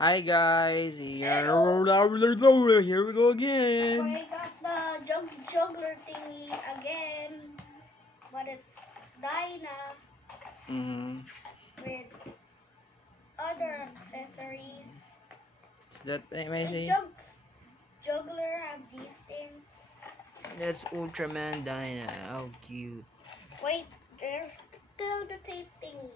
Hi guys, here we go again. I got the juggler thingy again, but it's Dyna with other accessories. Is that The amazing? juggler have these things. That's Ultraman Dyna. How cute. Wait, there's still the tape thingy.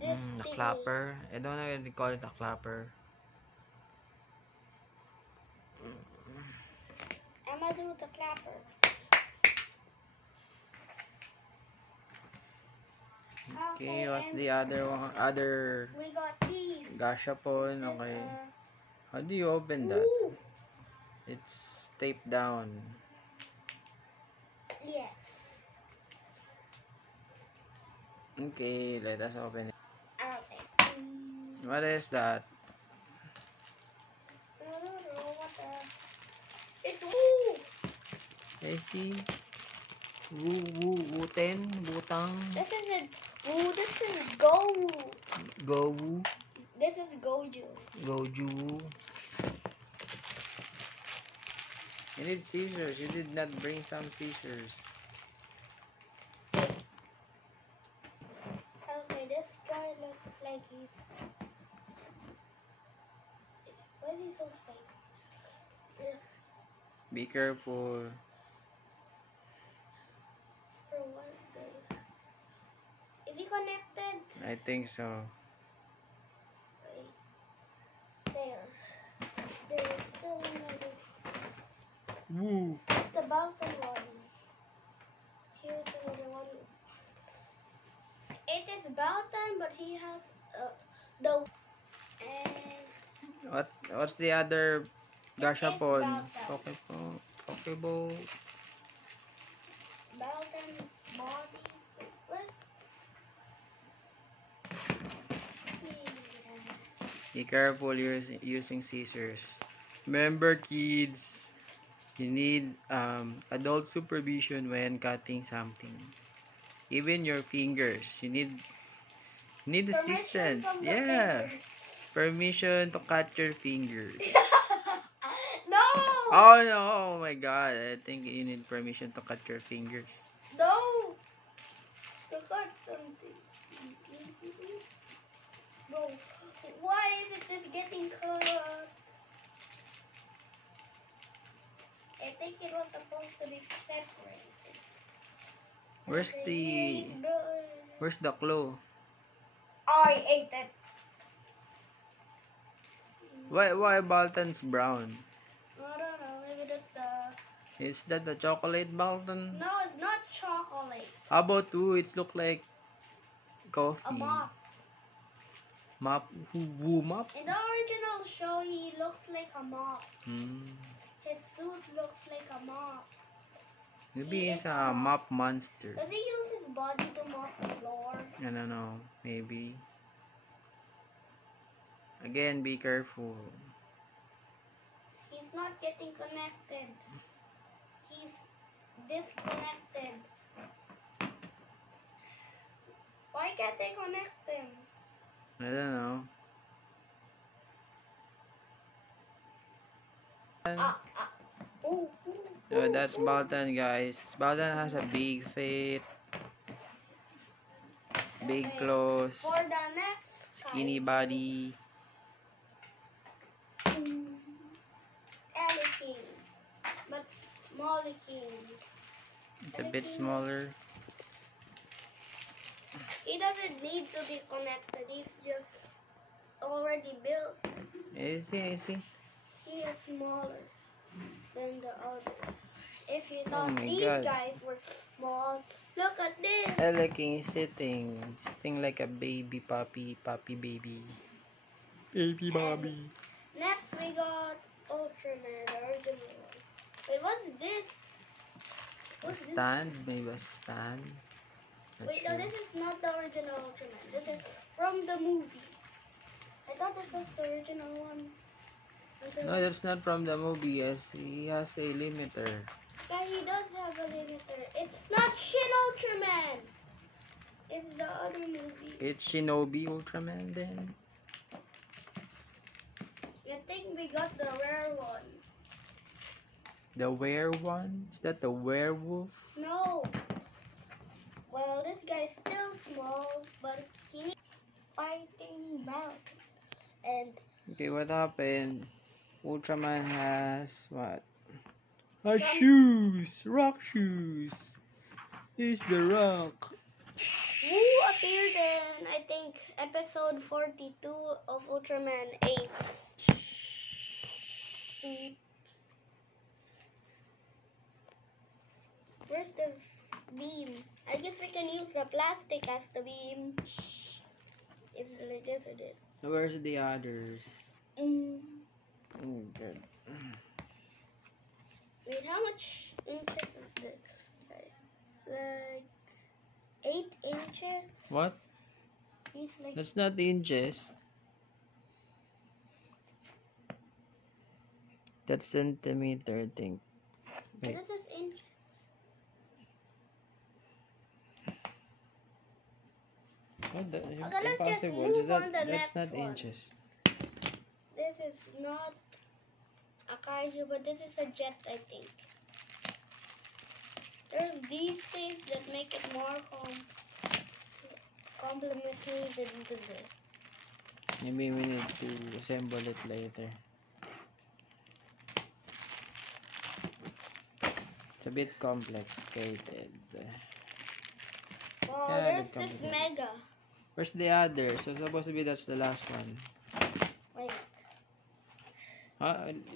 This The thingy. clapper. I don't know if they call it a clapper. I'm gonna do the clapper. Okay, what's the other one? Other We got these. gashapon. Okay. How do you open that? Ooh. It's taped down. Yes. Okay, let us open it. Okay. What is that? I don't know what the. It's woo. I see. Wooten, butang. This is woo. This is go woo. Go woo. This is goju. Goju. You need scissors. You did not bring some scissors. Okay, this guy looks like he's. Why is he so fake? Be careful. For one day. Is he connected? I think so. Wait. There. There's still another. Woo. It's the bottom one. Here's another one. It is Baltan, but he has the and What's the other gashapon? Baltan. Pokeball. Baltan's body. Where's Be careful using scissors. Remember, kids, you need adult supervision when cutting something. Even your fingers, you need assistance. Yeah. Permission to cut your fingers. No! Oh no, oh my god, I think you need permission to cut your fingers. No! To cut something. No. Why is it just getting cut? I think it was supposed to be separate. Where's the claw? I ate it. Why Baltan's brown? I don't know, maybe that's the... Is that the chocolate Baltan? No, it's not chocolate. How about it look like coffee? A mop. Mop? Woo mop? In the original show, he looks like a mop. His suit looks like a mop. Maybe it's a mop monster. Does he use his body to mop the floor? I don't know. Maybe. Again, be careful. He's not getting connected. He's disconnected. Why can't they connect him? I don't know. So that's Baltan, guys. Baltan has a big feet, big claws, For the next skinny body. Ellie King, but Molly King. It's a bit smaller. He doesn't need to be connected. He's just already built. I see. He is smaller than the others. If you Oh thought my these God. guys were small, look at this. Ellie King is sitting like a baby puppy baby. Baby Bobby. Next we got Ultraman, the original one. Wait, what's this? A stand? Maybe a stand? Not Wait, sure. no, this is not the original Ultraman. This is from the movie. I thought this was the original one. No, that's not from the movie. Yes, he has a limiter. Yeah, he does have a limiter. It's not Shin Ultraman. It's the other movie. It's Shinobi Ultraman then. we got the rare one. The were one? Is that the werewolf? No. Well, this guy's still small, but he needs fighting belt. And Okay, what happened? Ultraman has what? Some- Shoes! Rock shoes! He's the rock. Wu appeared in, I think, episode 42 of Ultraman 8. Where's this beam? I guess we can use the plastic as the beam. Is it like this or this? Where's the others? Mm. Oh, good. Wait, how much inches is this? Like 8 inches? What? He's like That's not inches. That's centimeter, I think. Wait. this is inches. What the? Okay, let's just Impossible. move on the That's next not one. inches. This is not a kaiju, but this is a jet, I think. There's these things that make it more complementary than this. Maybe we need to assemble it later. It's a bit complicated. Well, Yeah, there's good this compliment. mega. Where's the other? So supposed to be that's the last one. Wait,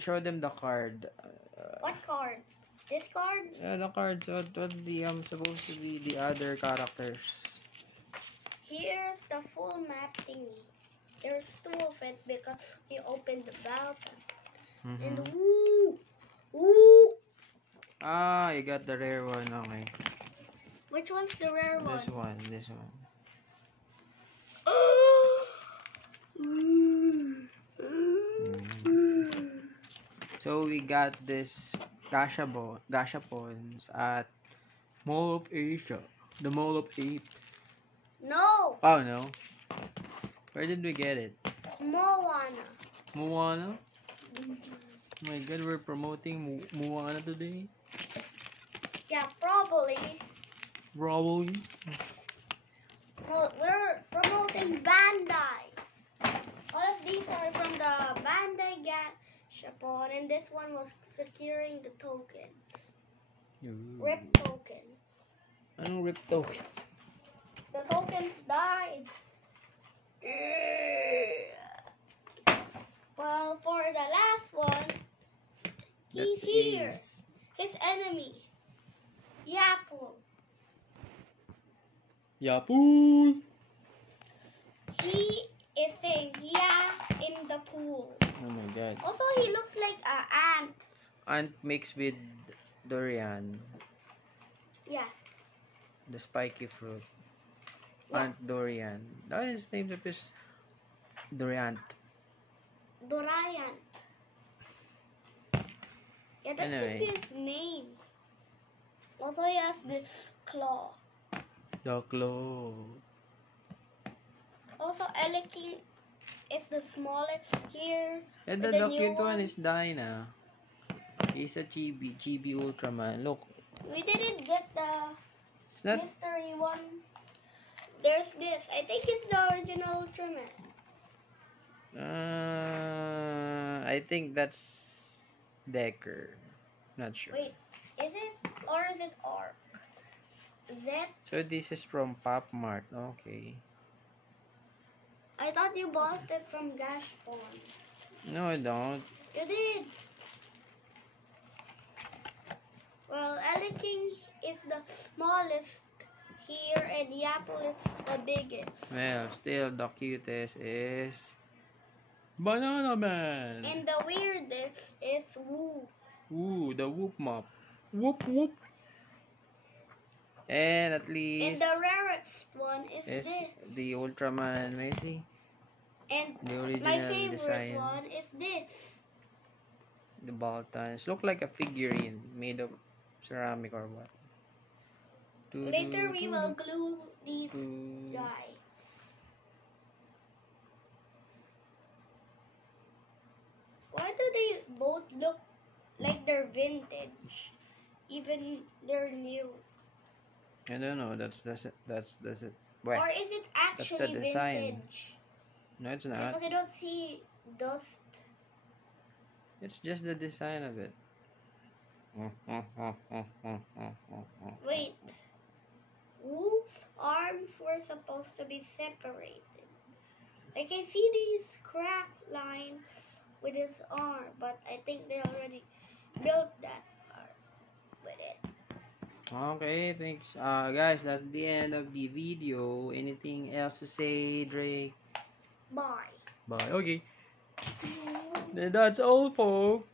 Show them the card. what card? This card? The cards. What the supposed to be the other characters? Here's the full map thingy. There's 2 of it because we opened the balcony. And woo! Woo! Ah, you got the rare one. Okay. Which one's the rare one? This one. This one. So we got this gashapons at Mall of Asia. The Mall of Apes. No! Oh no. Where did we get it? Moana. Moana? Oh my god, we're promoting Moana today? Yeah, probably. Probably. Well, we're promoting Bandai. All of these are from the Bandai Gashapon, and this one was securing the tokens. Rip tokens. Anong rip token? The tokens died. Well, for the last one, he's here. Ace. His enemy, Yapple. Yapul! He is saying yeah in the pool. Oh my god. Also, he looks like an ant. Ant mixed with durian. Yeah. The spiky fruit. Yeah. Ant durian. That is named of his durian. Dorian. Yeah, that Anyway. should be his name. Also, he has this claw. The claw. Also, Eleking is the smallest here. And But the the new cute one one- is Dinah. He's a chibi Ultraman. Look, We didn't get the it's not. mystery one. There's this. I think it's the original Ultraman. I think that's Decker. Not sure. Wait, is it? Or is it Arc? Z? So this is from Pop Mart. Okay. I thought you bought it from Gashpon. No, I don't. You did. Well, Eleking is the smallest here and Yapple is the biggest. Well, still the cutest is Banana Man. And the weirdest is Woo. Ooh, the Whoop Mop. Whoop whoop. And at And least the rarest one is is this. the Ultraman Messi. And The my original favorite design. one is this. The Baltans look like a figurine made of ceramic or what. Later we will glue these do. guys. Why do both look like they're vintage, even they're new. I don't know. That's it. Or is it That's the actually design. vintage? No, it's not. Because I don't see dust. It's just the design of it. Wait. Wolf's arms were supposed to be separated. Like I see these crack lines with his arm, but I think they already built that arm with it. Okay, thanks. Guys, that's the end of the video. Anything else to say, Drake? Bye. Bye. Okay. Then that's all, folks.